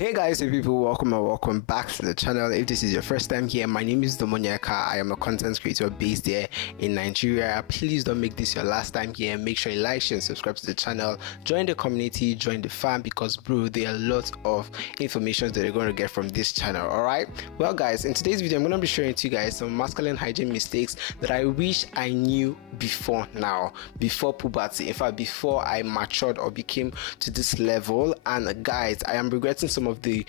Hey guys, hey people, welcome and welcome back to the channel. If this is your first time here, my name is onyeka. I am a content creator based here in Nigeria. Please don't make this your last time here. Make sure you like, share, and subscribe to the channel. Join the community, join the fam, because bro, there are lots of information that you're going to get from this channel. Alright, well guys, in today's video I'm going to be sharing to you guys some masculine hygiene mistakes that I wish I knew before now, before puberty, in fact before I matured or became to this level. And guys, I am regretting some of the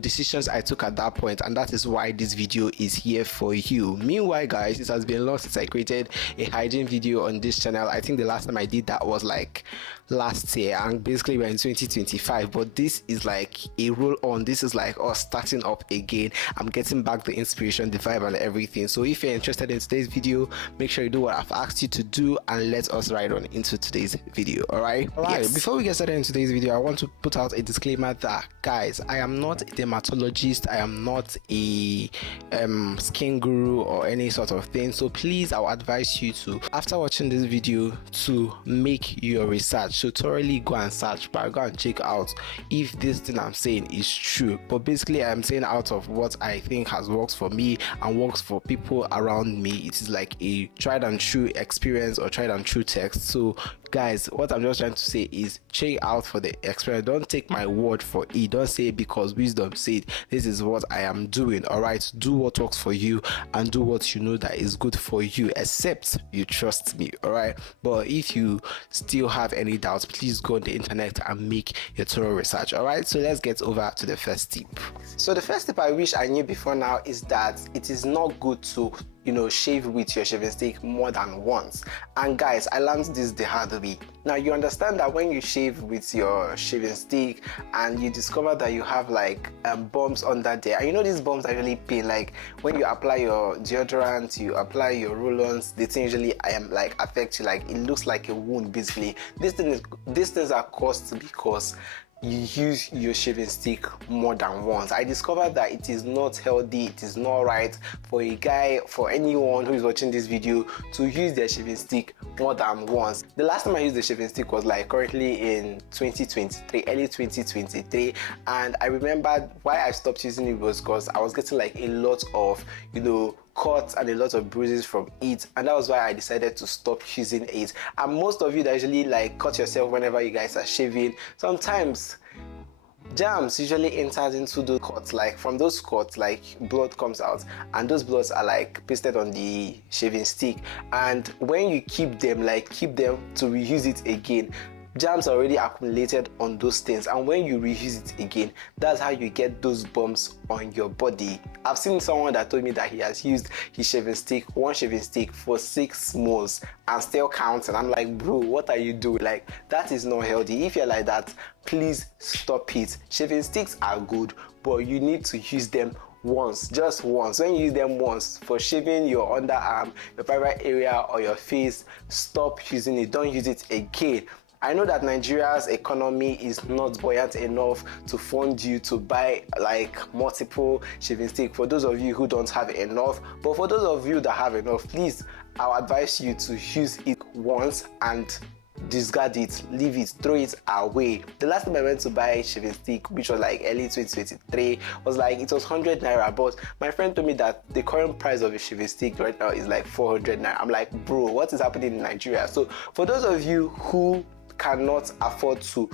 decisions I took at that point, and that is why this video is here for you. Meanwhile guys, it has been long since I created a hygiene video on this channel. I think the last time I did that was like last year, and basically we're in 2025, but this is like a roll on. This is like us starting up again. I'm getting back the inspiration, the vibe, and everything. So if you're interested in today's video, make sure you do what I've asked you to do and let us ride on into today's video. Alright, yes. Before we get started in today's video, I want to put out a disclaimer that guys, I am not a dermatologist, I am not a skin guru or any sort of thing. So please, I'll advise you to, after watching this video, to make your research. So thoroughly go and search, but go and check out if this thing I'm saying is true. But basically I'm saying out of what I think has worked for me and works for people around me. It is like a tried and true experience or tried and true text. So guys, what I'm just trying to say is check out for the experience. Don't take my word for it. Don't say because wisdom said this is what I am doing. All right, do what works for you and do what you know that is good for you, except you trust me. All right, but if you still have any doubts, please go on the internet and make your thorough research. All right, so let's get over to the first tip. So the first tip I wish I knew before now is that it is not good to shave with your shaving stick more than once. And guys, I learned this the hard way. Now you understand that when you shave with your shaving stick and you discover that you have like bumps under there, and these bumps actually pain. Like when you apply your deodorant, you apply your roll-ons, they usually like affect you. Like it looks like a wound basically. These things are caused because you use your shaving stick more than once. I discovered that it is not healthy, it is not right for a guy, for anyone who is watching this video, to use their shaving stick more than once. The last time I used the shaving stick was like currently in 2023, early 2023, and I remembered why I stopped using it was because I was getting like a lot of cuts and a lot of bruises from it, and that was why I decided to stop using it. And most of you that usually like cut yourself whenever you guys are shaving, sometimes germs usually enters into those cuts. Like from those cuts, like blood comes out, and those bloods are like pasted on the shaving stick, and when you keep them to reuse it again, germs are already accumulated on those things, and when you reuse it again, that's how you get those bumps on your body. I've seen someone that told me that he has used his one shaving stick for 6 months and still counting. I'm like, bro, what are you doing? Like, that is not healthy. If you're like that, please stop it. Shaving sticks are good, but you need to use them once, just once. When you use them once for shaving your underarm, your private area, or your face, stop using it. Don't use it again. I know that Nigeria's economy is not buoyant enough to fund you to buy like multiple shaving sticks for those of you who don't have enough, but for those of you that have enough, please, I'll advise you to use it once and discard it, leave it, throw it away. The last time I went to buy a shaving stick, which was like early 2023, was like, it was 100 naira, but my friend told me that the current price of a shaving stick right now is like 400 naira. I'm like, bro, what is happening in Nigeria? So for those of you who cannot afford to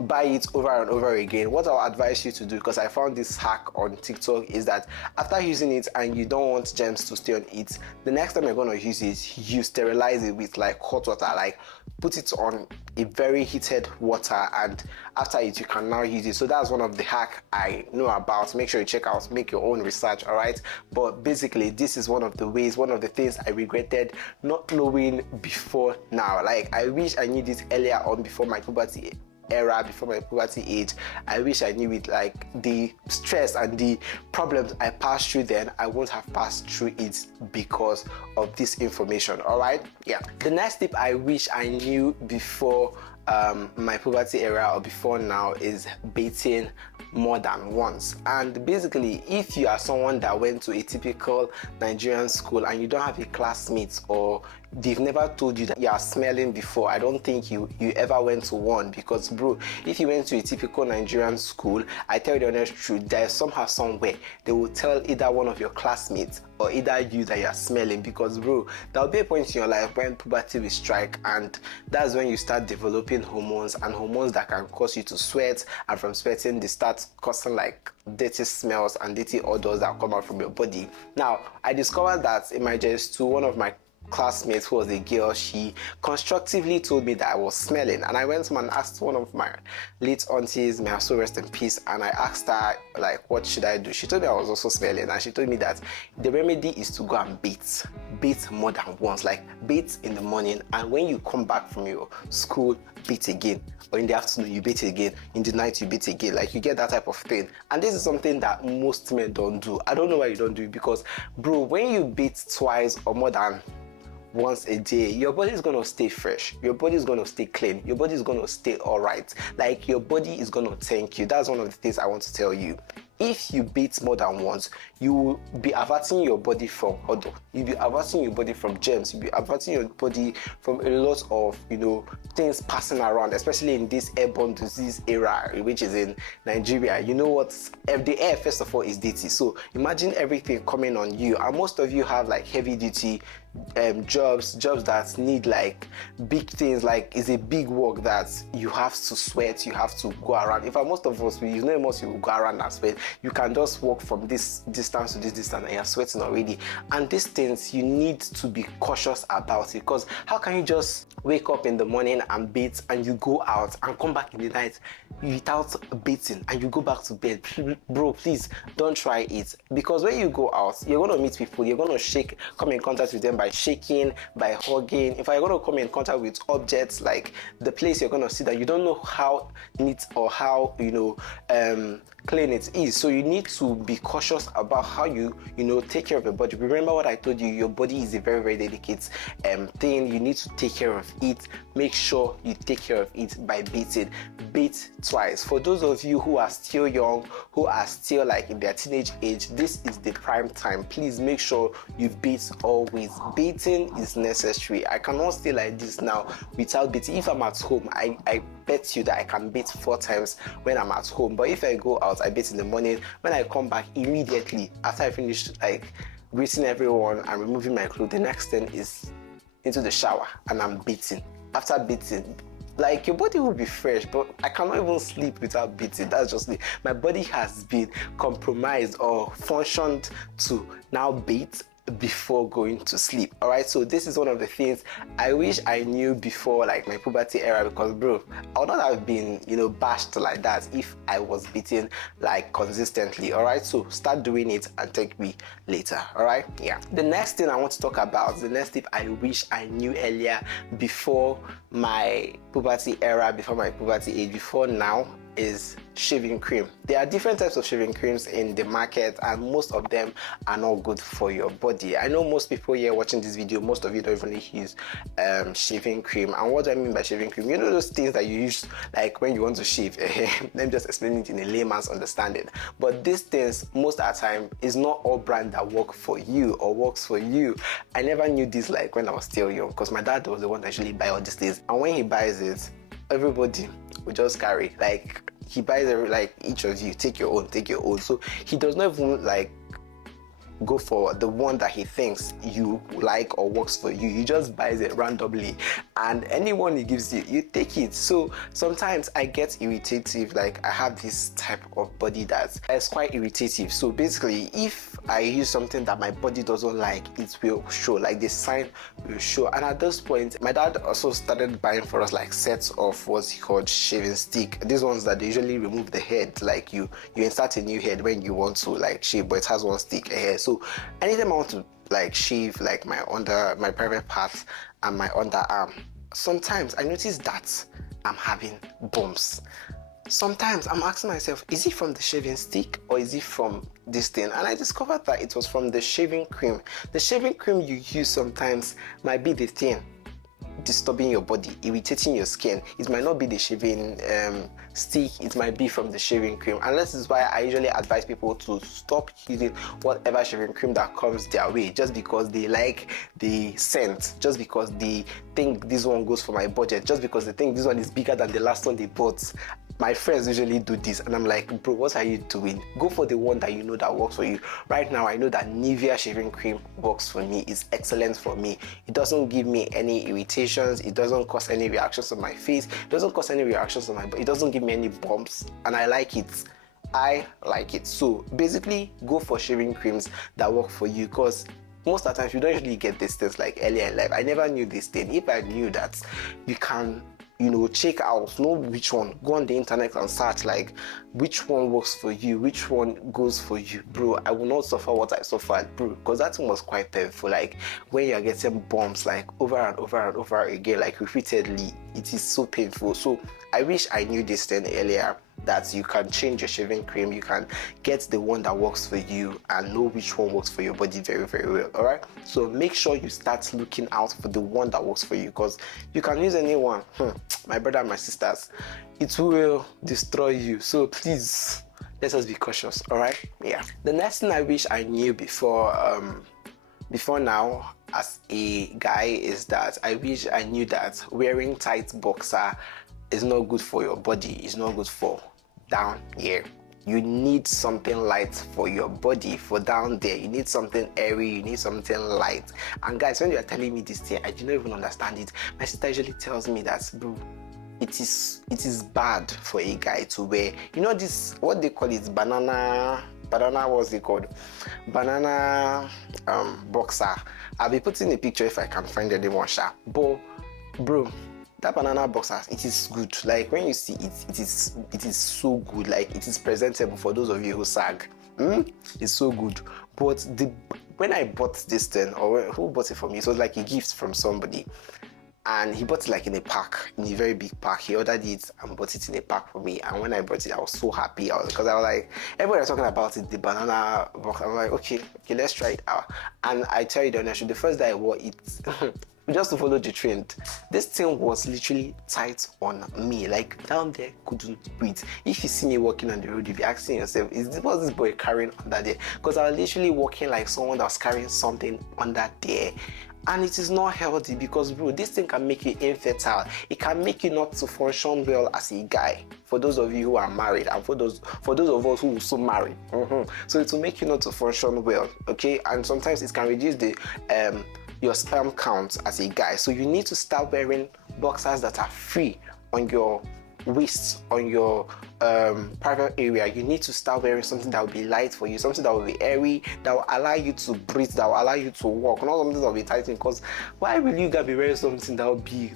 buy it over and over again, what I'll advise you to do, because I found this hack on TikTok, is that after using it and you don't want germs to stay on it, the next time you're going to use it, you sterilize it with like hot water. Like put it on a very heated water, and after it you can now use it. So that's one of the hack I know about. Make sure you check out, make your own research. All right, but basically this is one of the things I regretted not knowing before now. Like I wish I knew this earlier on, before my puberty era, before my puberty age. I wish I knew it. Like the stress and the problems I passed through then, I won't have passed through it because of this information. All right, yeah. The next tip I wish I knew before my puberty era or before now is bathing more than once. And basically, if you are someone that went to a typical Nigerian school and you don't have a classmate or they've never told you that you are smelling before, I don't think you ever went to one. Because bro, if you went to a typical Nigerian school, I tell you the honest truth, there's somehow somewhere they will tell either one of your classmates or either you that you're smelling. Because bro, there'll be a point in your life when puberty will strike, and that's when you start developing hormones, and hormones that can cause you to sweat, and from sweating they start causing like dirty smells and dirty odors that come out from your body. Now, I discovered that in my JS2, one of my classmates who was a girl, she constructively told me that I was smelling, and I went home and asked one of my late aunties, may her soul rest in peace, and I asked her like, what should I do? She told me I was also smelling, and she told me that the remedy is to go and bathe more than once, like bathe in the morning, and when you come back from your school, bathe again, or in the afternoon you bathe again, in the night you bathe again, like you get that type of thing. And this is something that most men don't do. I don't know why you don't do it, because bro, when you bathe twice or more than once a day, your body is going to stay fresh, your body is going to stay clean, your body is going to stay all right. Like your body is going to thank you. That's one of the things I want to tell you. If you bathe more than once, you will be averting your body from odor, you'll be averting your body from germs, you'll be averting your body from a lot of things passing around, especially in this airborne disease era, which is in Nigeria. You know what, the air first of all is dirty, so imagine everything coming on you. And most of you have like heavy duty jobs that need like big things, like it's a big work that you have to sweat, you have to go around. In fact, most of us, most people go around and sweat. You can just walk from this distance to this distance and you're sweating already. And these things you need to be cautious about it, because how can you just wake up in the morning and bathe, and you go out and come back in the night without bathing, and you go back to bed? Bro, please don't try it, because when you go out, you're going to meet people, you're going to come in contact with them by shaking, by hugging. If you're going to come in contact with objects, like the place you're going to see that you don't know how neat or how clean it is, so you need to be cautious about how you take care of your body. Remember what I told you, your body is a very, very delicate thing. You need to take care of it. Make sure you take care of it by bathing. Bathe twice. For those of you who are still young, who are still like in their teenage age, this is the prime time. Please make sure you bathe always. Bathing is necessary. I cannot stay like this now without bathing. If I'm at home, I bet you that I can bathe 4 times when I'm at home. But if I go out, I bathe in the morning. When I come back, immediately after I finish like greeting everyone and removing my clothes, the next thing is into the shower and I'm bathing. After bathing, like your body will be fresh, but I cannot even sleep without bathing. That's just it. My body has been compromised or functioned to now bathe before going to sleep. All right, so this is one of the things I wish I knew before like my puberty era, because bro, I would not have been bashed like that if I was beaten like consistently. All right, so start doing it and thank me later. All right, yeah. The next thing I want to talk about, the next tip I wish I knew earlier, before my puberty era, before my puberty age, before now, is shaving cream. There are different types of shaving creams in the market, and most of them are not good for your body. I know most people here watching this video, most of you don't even use shaving cream. And what do I mean by shaving cream? You know those things that you use like when you want to shave. Let me just explain it in a layman's understanding. But these things, most of the time, is not all brand that work for you or works for you. I never knew this like when I was still young, because my dad was the one that actually buy all these things. And when he buys it, everybody will just carry, like he buys like each of you take your own. So he does not even like go for the one that he thinks you like or works for you. He just buys it randomly, and anyone he gives you, you take it. So sometimes I get irritative, like I have this type of body that is quite irritative. So basically, if I use something that my body doesn't like, it will show, like the sign will show. And at this point, my dad also started buying for us like sets of what's called shaving stick. These ones that they usually remove the head, like you insert a new head when you want to like shave, but it has one stick ahead. So anytime I want to like shave like my private parts and my underarm, sometimes I notice that I'm having bumps. Sometimes I'm asking myself, is it from the shaving stick or is it from this thing? And I discovered that it was from the shaving cream. The shaving cream you use sometimes might be the thing. disturbing your body, irritating your skin. It might not be the shaving stick, it might be from the shaving cream. And this is why I usually advise people to stop using whatever shaving cream that comes their way just because they like the scent, just because they think this one goes for my budget, just because they think this one is bigger than the last one they bought. My friends usually do this and I'm like, bro, what are you doing? Go for the one that you know that works for you. Right now, I know that Nivea shaving cream works for me. It's excellent for me. It doesn't give me any irritations. It doesn't cause any reactions on my face. It doesn't cause any reactions on my body. It doesn't give me any bumps, and I like it. I like it. So basically, go for shaving creams that work for you, because most of the times you don't usually get these things like earlier in life. I never knew this thing. If I knew that you can, check out, know which one, go on the internet and search like which one works for you, which one goes for you, bro, I will not suffer what I suffered, bro, because that thing was quite painful. Like when you're getting bumps like over and over and over again, like repeatedly, it is so painful. So I wish I knew this thing earlier, that you can change your shaving cream, you can get the one that works for you and know which one works for your body very, very well. All right, so make sure you start looking out for the one that works for you, because you can use any one. My brother and my sisters, it will destroy you. So please, let us be cautious. All right, yeah. The next thing I wish I knew before now as a guy is that I wish I knew that wearing tight boxer is not good for your body. It's not good for down here. You need something light for your body. For down there, you need something airy, you need something light. And guys, when you are telling me this thing, I do not even understand it. My sister usually tells me that, bro, it is bad for a guy to wear, this, what they call it, banana, what's it called, banana boxer. I'll be putting a picture if I can find anyone, but bro, that banana boxer, it is good. Like when you see it, it is so good. Like it is presentable for those of you who sag. It's so good. But when I bought this thing, or who bought it for me, it was like a gift from somebody, and he bought it like in a pack, in a very big pack. He ordered it and bought it in a pack for me. And when I bought it, I was so happy. Because I was like, everybody was talking about it, the banana box. I'm like, okay, let's try it out. And I tell you the honest truth, the first day I wore it, just to follow the trend, this thing was literally tight on me. Like down there, couldn't breathe. If you see me walking on the road, you'll be asking yourself, what's this boy carrying under there? Because I was literally walking like someone that was carrying something under there. And it is not healthy, because bro, this thing can make you infertile. It can make you not to function well as a guy. For those of you who are married, and for those of us who will soon marry, so it will make you not to function well. Okay, and sometimes it can reduce the your sperm count as a guy. So you need to start wearing boxers that are free on your waist, on your private area. You need to start wearing something that will be light for you, something that will be airy, that will allow you to breathe, that will allow you to walk, not something that will be tightened. Because why will you guys be wearing something that will be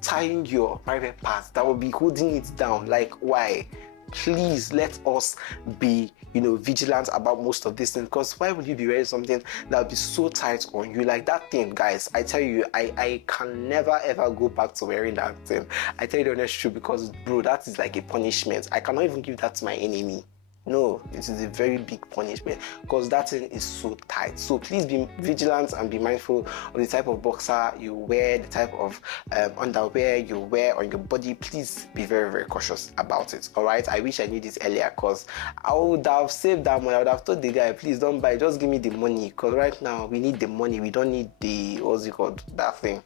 tying your private parts, that will be holding it down? Like, why? Please let us be vigilant about most of these things, because why would you be wearing something that will be so tight on you? Like that thing, guys, I tell you, I can never ever go back to wearing that thing. I tell you the honest truth, because bro, that is like a punishment. I cannot even give that to my enemy. No, it is a very big punishment, because that thing is so tight. So please be vigilant and be mindful of the type of boxer you wear, the type of underwear you wear on your body. Please be very, very cautious about it. All right, I wish I knew this earlier, because I would have saved that money. I would have told the guy, please don't buy, just give me the money, because right now we need the money. We don't need the, what's it called, that thing,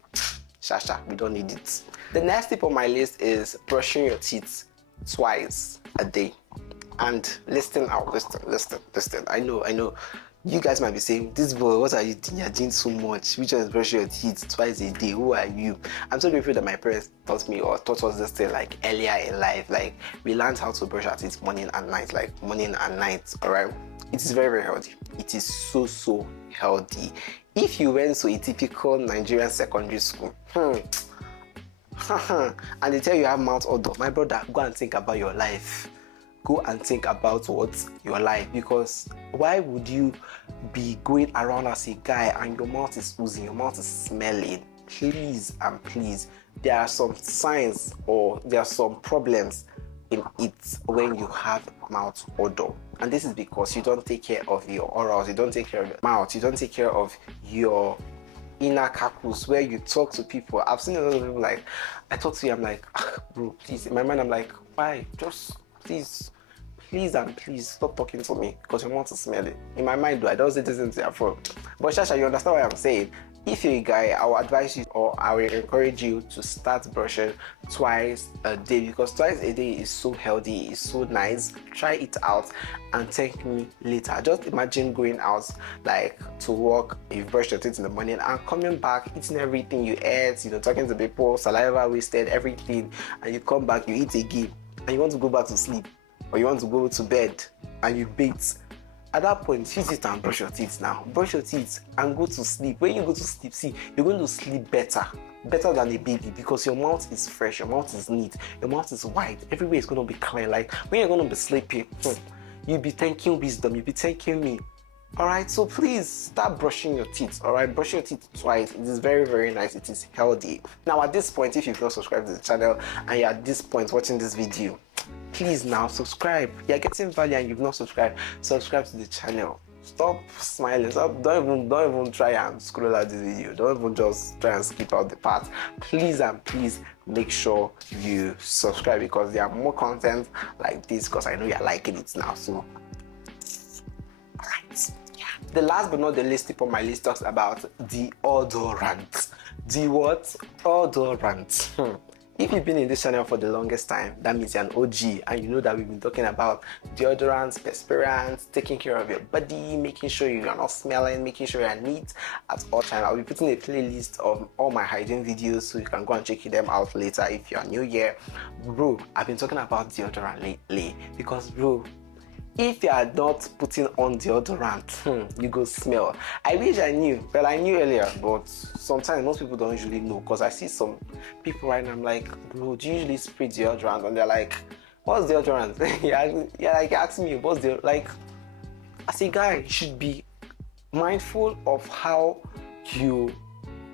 shasha, we don't need it. The next tip on my list is brushing your teeth twice a day. And listen. I know. You guys might be saying, this boy, what are you doing? You're doing so much. Which one is brushing your teeth twice a day? Who are you? I'm so grateful that my parents taught me, or taught us this thing like earlier in life. Like we learned how to brush our teeth morning and night, all right? It is very, very healthy. It is so, so healthy. If you went to a typical Nigerian secondary school, and they tell you have mouth odor, my brother, go and think about your life. Go and think about your life, because why would you be going around as a guy and your mouth is oozing, your mouth is smelling? Please and please, there are some signs, or there are some problems in it when you have mouth odor, and this is because you don't take care of your orals, you don't take care of your mouth, you don't take care of your inner circles where you talk to people. I've seen a lot of people like, I talk to you, I'm like, bro, please. In my mind, I'm like, why? Just please and please stop talking to me because you want to smell it. In my mind, though, I don't say this into your phone. But Shasha, you understand what I'm saying? If you're a guy, I will advise you, or I will encourage you to start brushing twice a day, because twice a day is so healthy, it's so nice. Try it out and thank me later. Just imagine going out like to work, you brush your teeth in the morning and coming back, eating everything you ate, talking to people, saliva wasted, everything, and you come back, you eat again, and you want to go back to sleep, or you want to go to bed and you bathe. At that point, use it and brush your teeth now. Brush your teeth and go to sleep. When you go to sleep, see, you're going to sleep better than a baby, because your mouth is fresh, your mouth is neat, your mouth is wide, everywhere is going to be clean. Like when you're going to be sleeping, you'll be thanking wisdom, you'll be thanking me. Alright, so please start brushing your teeth. Alright, brush your teeth twice. It is very, very nice. It is healthy. Now, at this point, if you've not subscribed to the channel and you're at this point watching this video, please now subscribe. You're getting value and you've not subscribed. Subscribe to the channel. Stop smiling. Don't even try and scroll out this video. Don't even just try and skip out the part. Please and please make sure you subscribe, because there are more content like this, because I know you're liking it now. So the last but not the least tip on my list talks about deodorant. The what? Odorant. If you've been in this channel for the longest time, that means you're an OG, and you know that we've been talking about deodorants, perspirants, taking care of your body, making sure you're not smelling, making sure you're neat at all times. I'll be putting a playlist of all my hygiene videos, so you can go and check them out later if you're new here. Bro, I've been talking about deodorant lately because, bro, if you are not putting on deodorant, you go smell. I wish I knew. Well, I knew earlier, but sometimes most people don't usually know, because I see some people right now, I'm like, bro, do you usually spray deodorant? And they're like, what's deodorant? yeah, like asking me, what's the, like, as a guy, you should be mindful of how you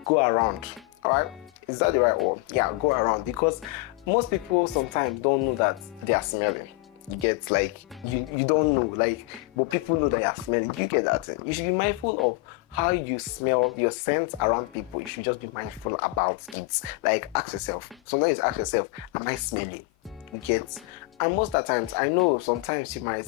go around. All right? Is that the right word? Yeah, go around, because most people sometimes don't know that they are smelling. You get, like, you don't know, like, but people know that you're smelling. You get that thing. You should be mindful of how you smell, your scent around people. You should just be mindful about it. Like, ask yourself. Sometimes ask yourself, am I smelling? You get. And most of the times, I know sometimes you might,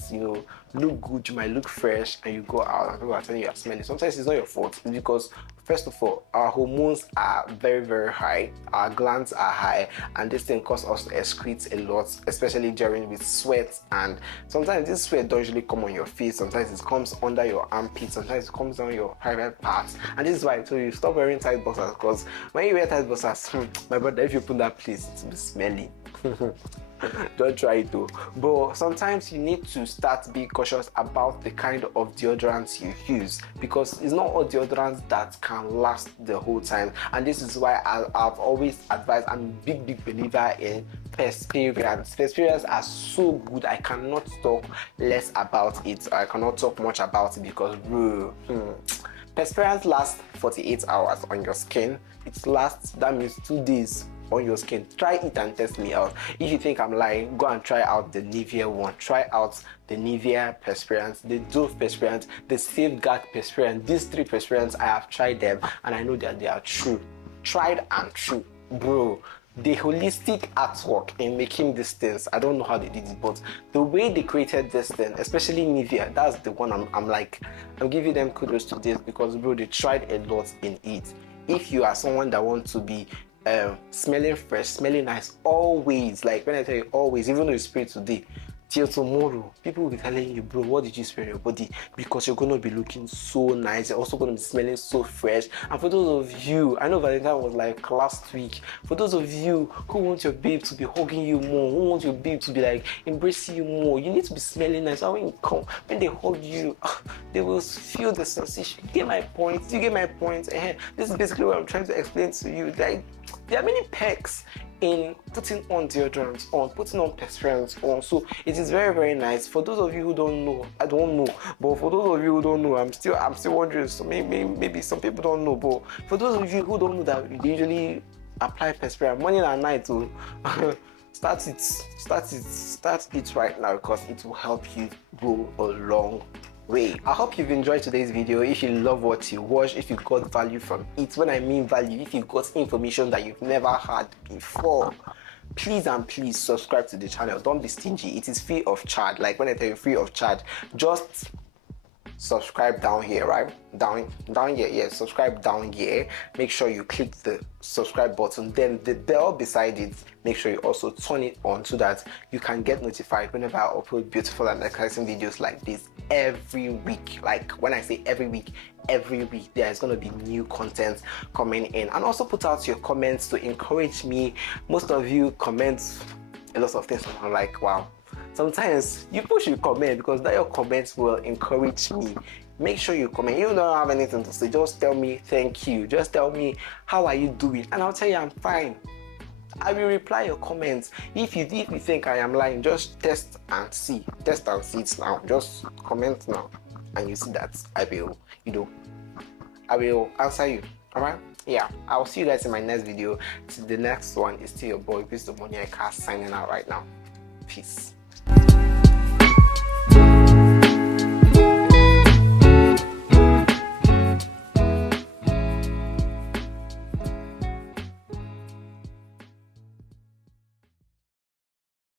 look good, you might look fresh, and you go out and people are telling you are smelling. Sometimes it's not your fault. It's because, first of all, our hormones are very, very high. Our glands are high, and this thing causes us to excrete a lot, especially during with sweat. And sometimes this sweat don't usually come on your face. Sometimes it comes under your armpit. Sometimes it comes down your private parts. And this is why I told you, stop wearing tight boxers, because when you wear tight boxers, my brother, if you put that place, it will be smelly. Don't try it though. But sometimes you need to start being cautious about the kind of deodorants you use, because it's not all deodorants that can last the whole time. And this is why I've always advised, I'm a big believer in perspirants. Perspirants are so good. I cannot talk less about it. I cannot talk much about it, because bro, perspirants last 48 hours on your skin. It lasts, that means 2 days on your skin. Try it and test me out. If you think I'm lying, go and try out the Nivea one. Try out the Nivea perspirants, the Dove perspirants, the Safeguard perspirant. These 3 perspirants, I have tried them and I know that they are true. Tried and true. Bro, the holistic artwork in making these things, I don't know how they did it, but the way they created this thing, especially Nivea, that's the one I'm giving them kudos to this, because bro, they tried a lot in it. If you are someone that wants to be smelling fresh, smelling nice always, like when I tell you always, even though you spray today, till tomorrow, people will be telling you, bro, what did you spray on your body? Because you're going to be looking so nice. You're also going to be smelling so fresh. And for those of you, I know Valentine was like last week. For those of you who want your babe to be hugging you more, who want your babe to be like embracing you more, you need to be smelling nice. And when you come, when they hug you, they will feel the sensation. You get my point? You get my point? This is basically what I'm trying to explain to you. Like, there are many perks in putting on deodorants on, putting on perspirants on. So it is very, very nice. For those of you who don't know, I don't know, but for those of you who don't know, I'm still wondering. So maybe some people don't know, but for those of you who don't know that we usually apply perspirant morning and night, to start it right now, because it will help you go a long way. I hope you've enjoyed today's video. If you love what you watched, if you got value from it, when I mean value, if you got information that you've never had before, please and please subscribe to the channel. Don't be stingy. It is free of charge. Like when I tell you free of charge, just subscribe down here, right? Down here, yeah, subscribe down here. Make sure you click the subscribe button, then the bell beside it, make sure you also turn it on so that you can get notified whenever I upload beautiful and exciting videos like this every week. Like when I say every week there is going to be new content coming in. And also put out your comments to encourage me. Most of you comment a lot of things and I'm like, wow. Sometimes you push your comment because that your comments will encourage me. Make sure you comment. You don't have anything to say, just tell me thank you. Just tell me how are you doing and I'll tell you I'm fine. I will reply your comments. If you think I am lying, just test and see it now. Just comment now and you see that I will answer you. All right, yeah, I'll see you guys in my next video. The next one is still your boy Onyeka signing out right now. Peace.